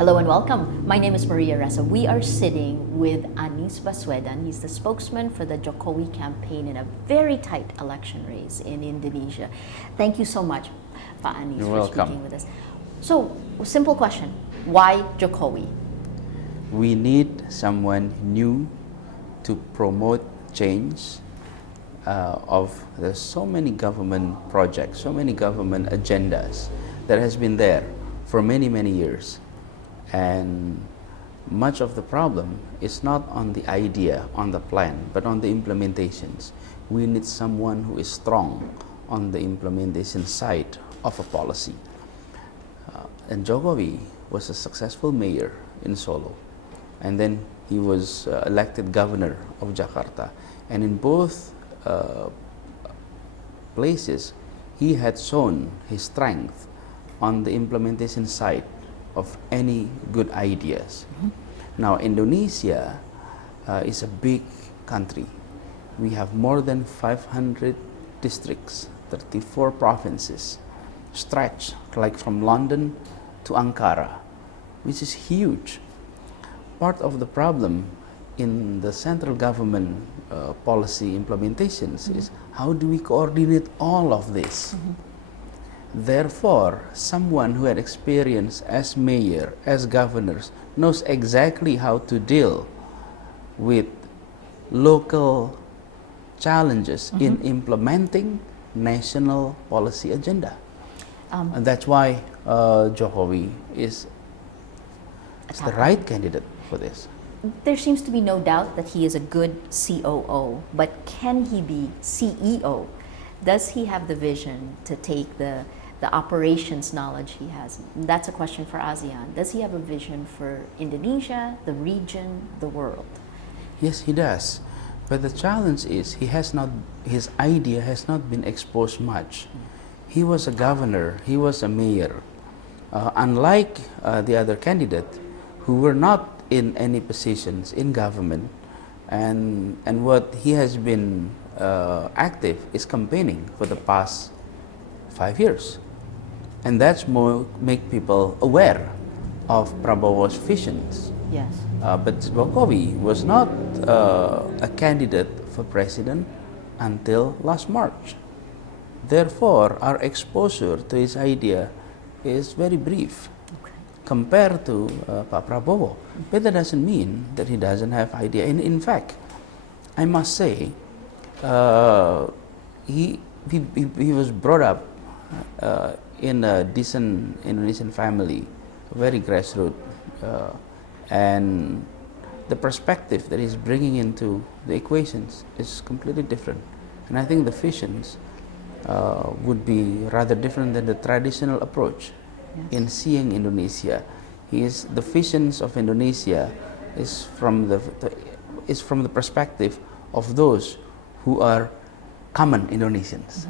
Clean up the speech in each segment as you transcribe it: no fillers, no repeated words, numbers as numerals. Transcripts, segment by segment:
Hello and welcome. My name is Maria Ressa. We are sitting with Anies Baswedan. He's the spokesman for the Jokowi campaign in a very tight election race in Indonesia. Thank you so much, Pa Anies, You're for welcome. speaking with us. So, simple question. Why Jokowi? We need someone new to promote change there's so many government projects, so many government agendas that has been there for many, many years. And much of the problem is not on the idea, on the plan, but on the implementations. We need someone who is strong on the implementation side of a policy. And Jokowi was a successful mayor in Solo. And then he was elected governor of Jakarta. And in both places, he had shown his strength on the implementation side of any good ideas. Now, Indonesia is a big country. We have more than 500 districts, 34 provinces, stretched like from London to Ankara, which is huge. Part of the problem in the central government policy implementations is how do we coordinate all of this? Therefore, someone who had experience as mayor, as governors, knows exactly how to deal with local challenges in implementing national policy agenda. And that's why Jokowi is the right candidate for this. There seems to be no doubt that he is a good COO, but can he be CEO? Does he have the vision to take the operations knowledge he has? That's a question for ASEAN. Does he have a vision for Indonesia, the region, the world? Yes, he does. But the challenge is his idea has not been exposed much. He was a governor, he was a mayor. Unlike the other candidate who were not in any positions in government, and what he has been active is campaigning for the past 5 years. And that's more make people aware of Prabowo's visions. Yes. But Jokowi was not a candidate for president until last March. Therefore, our exposure to his idea is very brief compared to Pak Prabowo. But that doesn't mean that he doesn't have idea. In fact, I must say, he was brought up in a decent Indonesian family, very grassroots, and the perspective that he's bringing into the equations is completely different. And I think the visions would be rather different than the traditional approach in seeing Indonesia. The visions of Indonesia is from the perspective of those who are common Indonesians.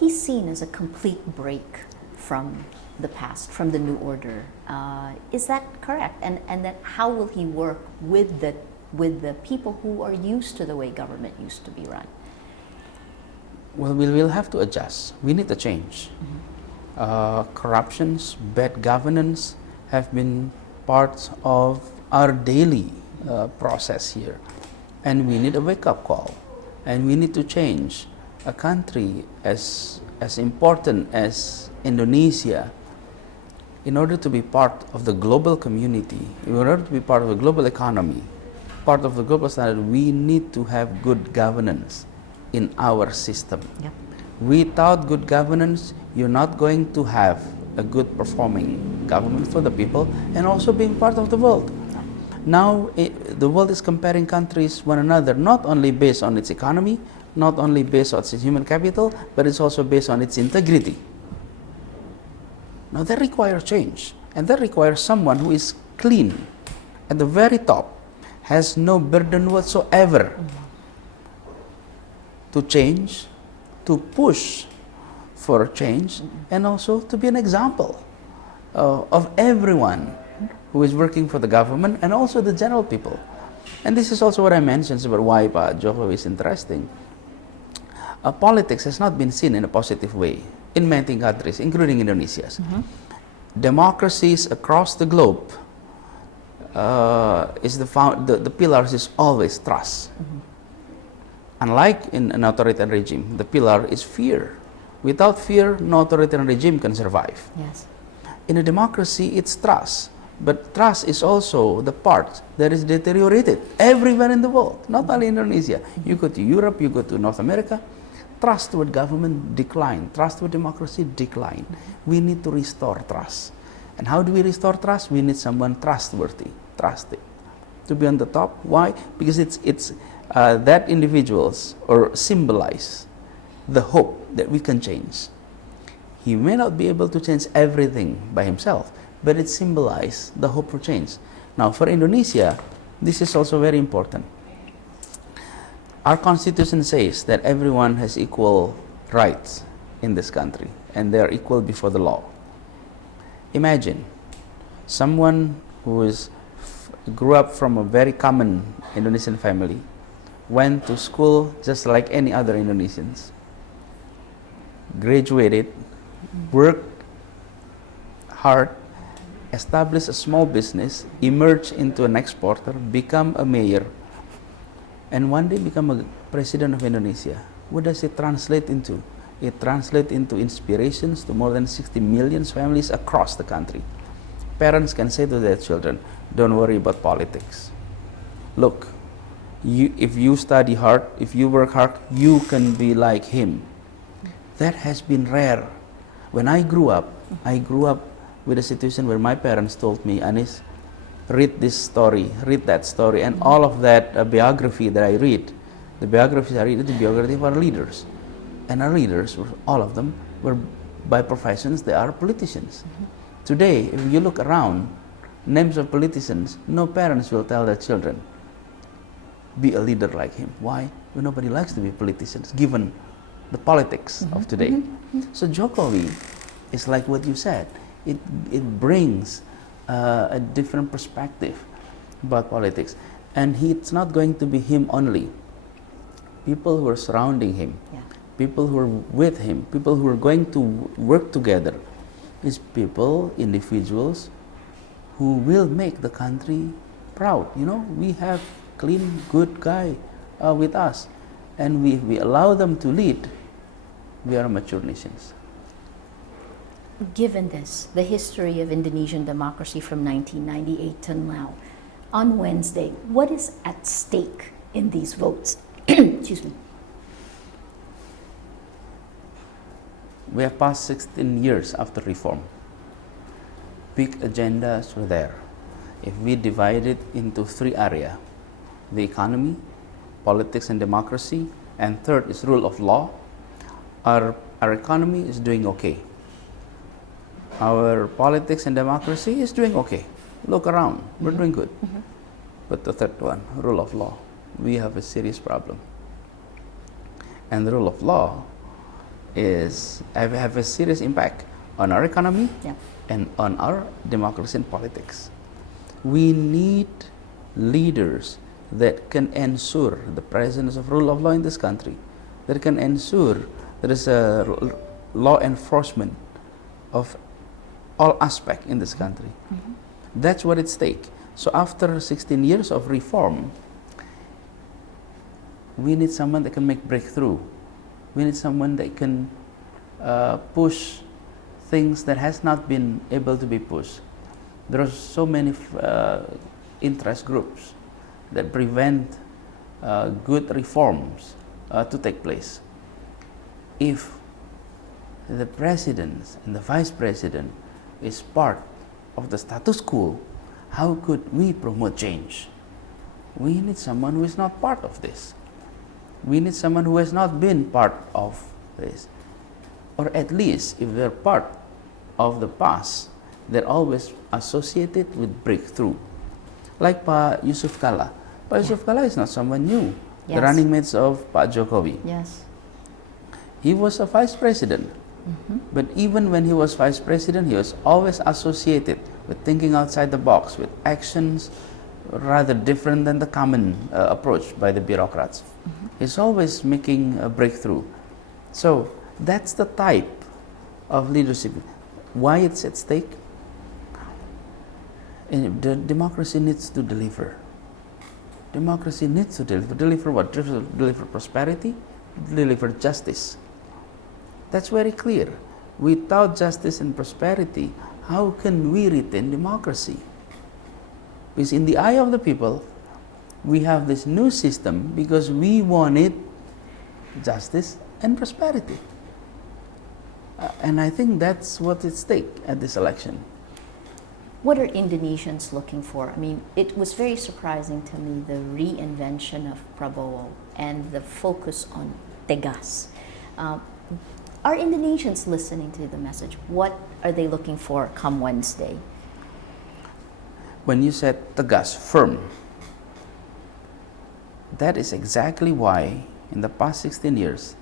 He's seen as a complete break from the past, from the new order. Is that correct? And then how will he work with the people who are used to the way government used to be run? Well, we will have to adjust. We need a change. Corruptions, bad governance have been parts of our daily process here. And we need a wake-up call. And we need to change. A country as important as Indonesia, in order to be part of the global community, in order to be part of the global economy, part of the global standard, we need to have good governance in our system. Yep. Without good governance, you're not going to have a good performing government for the people and also being part of the world. Now, the world is comparing countries one another, not only based on its economy, not only based on its human capital, but it's also based on its integrity. Now that requires change, and that requires someone who is clean at the very top, has no burden whatsoever to change, to push for change, and also to be an example of everyone who is working for the government and also the general people. And this is also what I mentioned about why Jokowi is interesting. Politics has not been seen in a positive way in many countries, including Indonesia's. democracies across the globe, the pillars is always trust. Unlike in an authoritarian regime, the pillar is fear. Without fear, no authoritarian regime can survive. Yes. In a democracy, it's trust. But trust is also the part that is deteriorated everywhere in the world, not only Indonesia. You go to Europe, you go to North America, trust toward government decline, trust toward democracy decline. We need to restore trust. And how do we restore trust? We need someone trustworthy, trusted, to be on the top. Why? Because it's that individuals or symbolize the hope that we can change. He may not be able to change everything by himself, but it symbolizes the hope for change. Now, for Indonesia, this is also very important. Our constitution says that everyone has equal rights in this country, and they are equal before the law. Imagine someone who grew up from a very common Indonesian family, went to school just like any other Indonesians, graduated, worked hard, established a small business, emerged into an exporter, become a mayor, and one day become a president of Indonesia. What does it translate into? It translates into inspirations to more than 60 million families across the country. Parents can say to their children, don't worry about politics. Look, if you study hard, if you work hard, you can be like him. That has been rare. When I grew up with a situation where my parents told me, Anis, read this story, read that story, and all of that biography that I read, the biographies I read, the biography of our leaders. And our leaders, all of them, were by professions, they are politicians. Today, if you look around, names of politicians, no parents will tell their children, be a leader like him. Why? Well, nobody likes to be politicians, given the politics of today. So Jokowi is like what you said. It brings a different perspective about politics. And it's not going to be him only. People who are surrounding him, people who are with him, people who are going to work together, is people, individuals, who will make the country proud. You know, we have clean, good guy with us. And we allow them to lead, we are mature nations. Given this, the history of Indonesian democracy from 1998 till now, on Wednesday, what is at stake in these votes? Excuse me. We have passed 16 years after reform. Big agendas were there. If we divide it into three areas, the economy, politics and democracy, and third is rule of law, our economy is doing okay. Our politics and democracy is doing okay. Look around, we're doing good. But the third one, rule of law, we have a serious problem. And the rule of law have a serious impact on our economy and on our democracy and politics. We need leaders that can ensure the presence of rule of law in this country, that can ensure there is a law enforcement of all aspects in this country. That's what at stake. So after 16 years of reform, we need someone that can make breakthrough. We need someone that can push things that has not been able to be pushed. There are so many interest groups that prevent good reforms to take place. If the president and the vice president is part of the status quo, how could we promote change? We need someone who is not part of this. We need someone who has not been part of this. Or at least, if they're part of the past, they're always associated with breakthrough. Like Pa Yusuf Kalla. Pa Yusuf Kalla is not someone new. The running mates of Pa Jokowi. He was a vice president. But even when he was vice president, he was always associated with thinking outside the box, with actions rather different than the common approach by the bureaucrats. He's always making a breakthrough. So that's the type of leadership. Why it's at stake? And the democracy needs to deliver. Democracy needs to deliver. Deliver what? Deliver prosperity, deliver justice. That's very clear. Without justice and prosperity, how can we retain democracy? Because in the eye of the people, we have this new system because we wanted justice and prosperity. And I think that's what's at stake at this election. What are Indonesians looking for? I mean, it was very surprising to me, the reinvention of Prabowo and the focus on tegas. Are Indonesians listening to the message? What are they looking for come Wednesday? When you said tegas, firm, that is exactly why in the past 16 years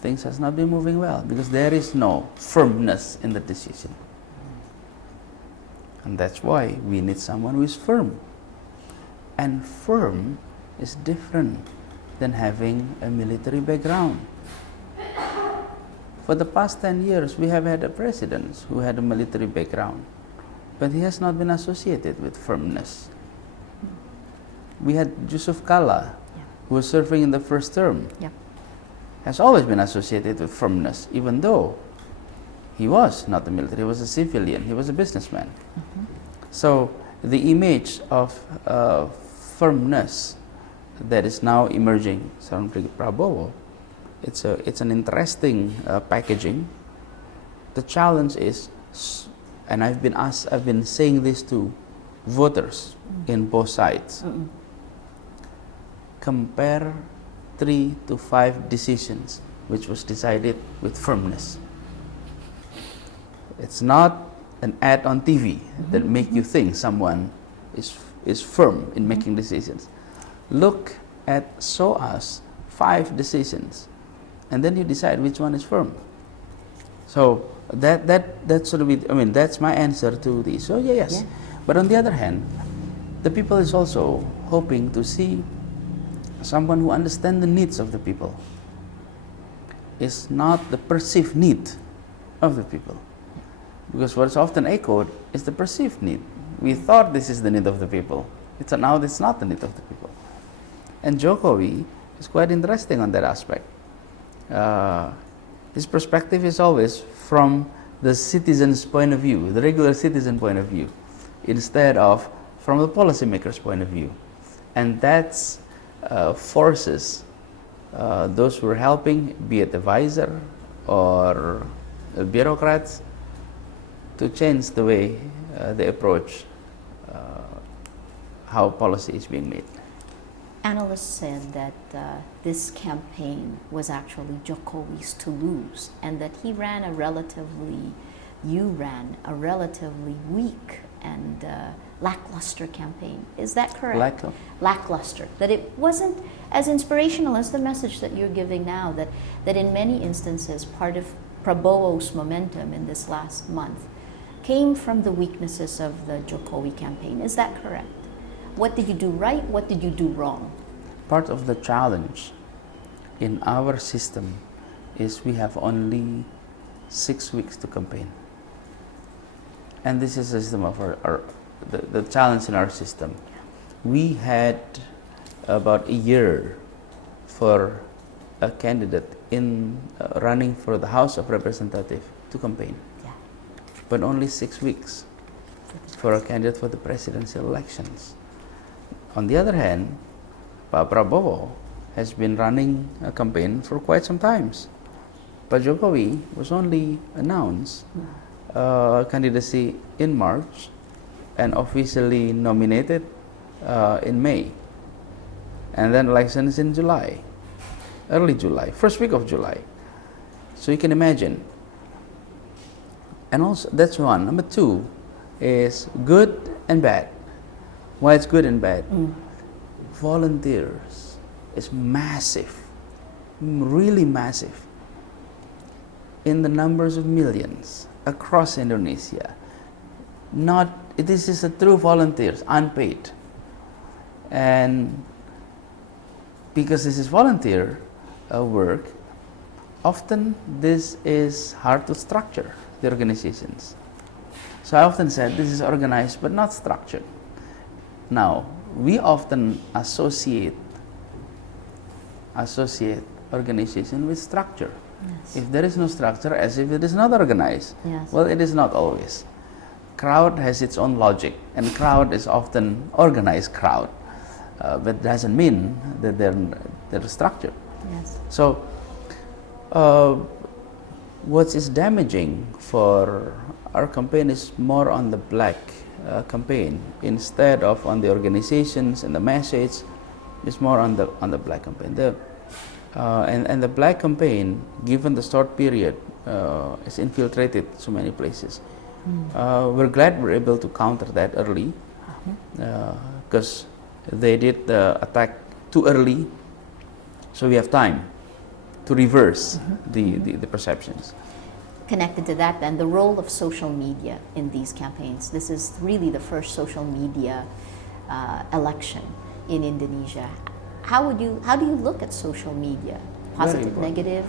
things has not been moving well, because there is no firmness in the decision. And that's why we need someone who is firm. And firm is different than having a military background. For the past 10 years, we have had a president who had a military background, but he has not been associated with firmness. We had Yusuf Kala, who was serving in the first term, has always been associated with firmness, even though he was not the military, he was a civilian, he was a businessman. So the image of firmness that is now emerging surrounding Prabowo, it's an interesting packaging. The challenge is, and I've been saying this to voters in both sides, compare 3 to 5 decisions which was decided with firmness. It's not an ad on TV that make you think someone is firm in making decisions. Look at, show us 5 decisions, and then you decide which one is firm. So that sort of, I mean, that's my answer to this. So yes. But on the other hand, the people is also hoping to see someone who understands the needs of the people. It's not the perceived need of the people. Because what's often echoed is the perceived need. We thought this is the need of the people. Now it's not the need of the people. And Jokowi is quite interesting on that aspect. His perspective is always from the citizen's point of view, the regular citizen point of view, instead of from the policymaker's point of view. And that's forces those who are helping, be it advisor or bureaucrats, to change the way they approach how policy is being made. Analysts said that this campaign was actually Jokowi's to lose, and that you ran a relatively weak and lackluster campaign. Is that correct? Lackluster. That it wasn't as inspirational as the message that you're giving now, that in many instances part of Prabowo's momentum in this last month came from the weaknesses of the Jokowi campaign. Is that correct? What did you do right? What did you do wrong? Part of the challenge in our system is we have only 6 weeks to campaign. And this is a system of the challenge in our system. We had about a year for a candidate in running for the House of Representatives to campaign, but only 6 weeks for a candidate for the presidential elections. On the other hand, Pak Prabowo has been running a campaign for quite some times. Pak Jokowi was only announced candidacy in March and officially nominated in May. And then elections in July, early July, first week of July. So you can imagine. And also, that's one. Number 2 is good and bad. Why it's good and bad? Volunteers is massive, really massive, in the numbers of millions across Indonesia. This is a true volunteers, unpaid. And because this is volunteer work, often this is hard to structure the organizations. So I often said this is organized but not structured. Now, we often associate organization with structure. Yes. If there is no structure, as if it is not organized. Yes. Well, it is not always. Crowd has its own logic, and crowd is often organized crowd, but doesn't mean that they're structured. Yes. So, what is damaging for our campaign is more on the black campaign instead of on the organizations and the message. It's more on the black campaign. And the black campaign, given the short period, is infiltrated so many places. We're glad we're able to counter that early, because they did the attack too early, so we have time to reverse the perceptions. Connected to that, then, the role of social media in these campaigns. This is really the first social media election in Indonesia. How do you look at social media? Positive, negative?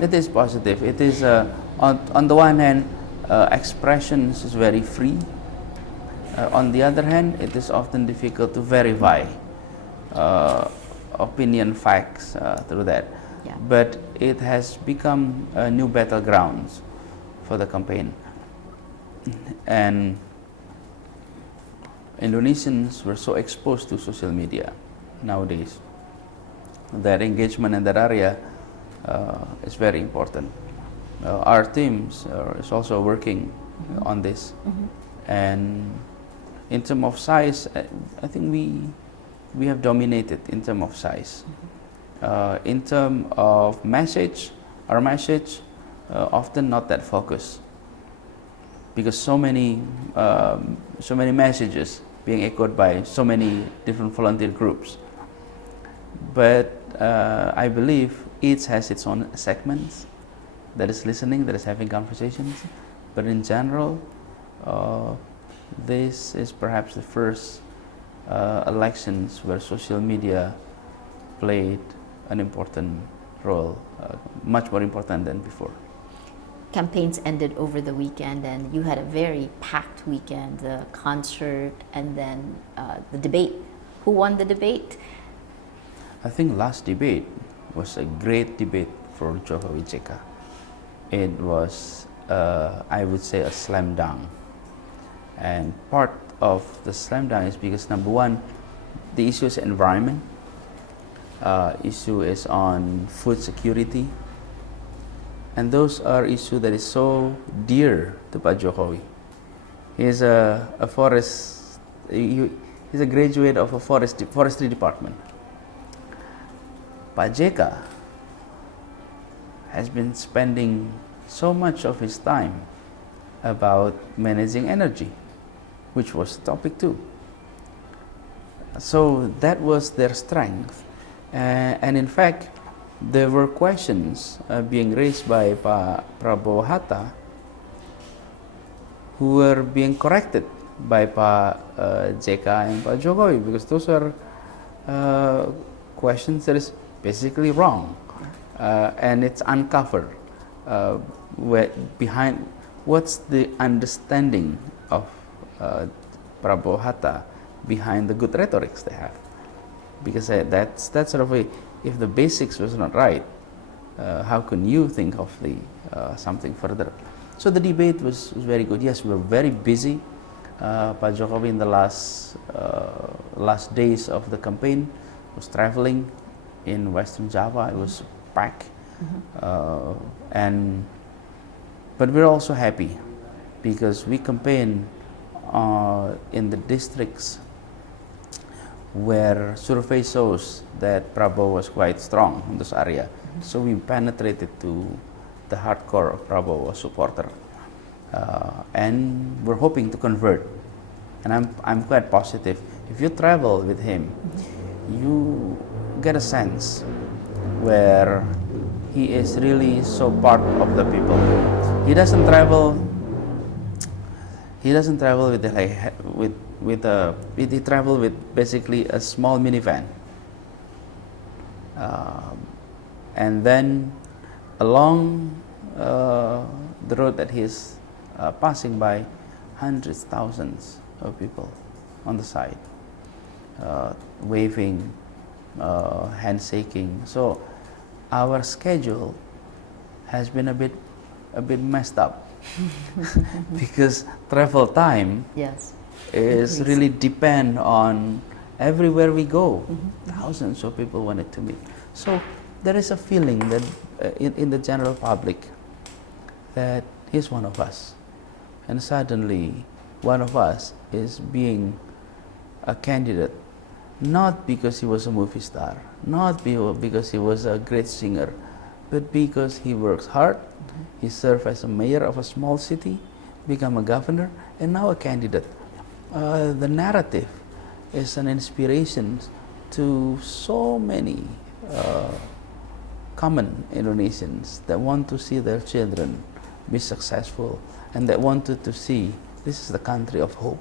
It is positive. It is on the one hand, expressions is very free. On the other hand, it is often difficult to verify opinion facts through that. Yeah. But it has become a new battlegrounds for the campaign. And Indonesians were so exposed to social media nowadays that engagement in that area is very important. Our teams is also working on this, and in terms of size, I think we have dominated in terms of size. In terms of message, our message often not that focused, because so many messages being echoed by so many different volunteer groups. But I believe each has its own segments that is listening, that is having conversations. But in general, this is perhaps the first elections where social media played an important role, much more important than before. Campaigns ended over the weekend, and you had a very packed weekend, the concert and then the debate. Who won the debate? I think last debate was a great debate for Jokowi JK. It was, I would say, a slam dunk. And part of the slam dunk is because, number one, the issue is environment. Issue is on food security. And those are issues that is so dear to Pak Jokowi. He's a forest, he's a graduate of a forestry department. Pak JK has been spending so much of his time about managing energy, which was the topic too. So that was their strength. And in fact, there were questions being raised by Pak Prabowo Hatta who were being corrected by Pak JK and Pak Jokowi, because those are questions that is basically wrong, and it's uncovered behind what's the understanding of Prabowo Hatta behind the good rhetorics they have, because that's sort of a, if the basics was not right, how can you think of the something further? So the debate was very good. Yes, we were very busy. Pak Jokowi in the last days of the campaign was traveling in Western Java. It was packed, but we're also happy because we campaigned in the districts where survey shows that Prabowo was quite strong in this area. So we penetrated to the hardcore of Prabowo supporter, and we're hoping to convert. And I'm quite positive. If you travel with him, you get a sense where he is really so part of the people. He doesn't travel with he travel with basically a small minivan, and then along the road that he is passing by, hundreds, thousands of people on the side, waving, handshaking. So our schedule has been a bit messed up because travel time Yes. is Increase. really depend on everywhere we go. Thousands of people wanted to meet. So there is a feeling that in the general public that he's one of us, and suddenly one of us is being a candidate, not because he was a movie star, not because he was a great singer, but because he works hard. He served as a mayor of a small city, become a governor, and now a candidate. The narrative is an inspiration to so many common Indonesians that want to see their children be successful and that wanted to see this is the country of hope.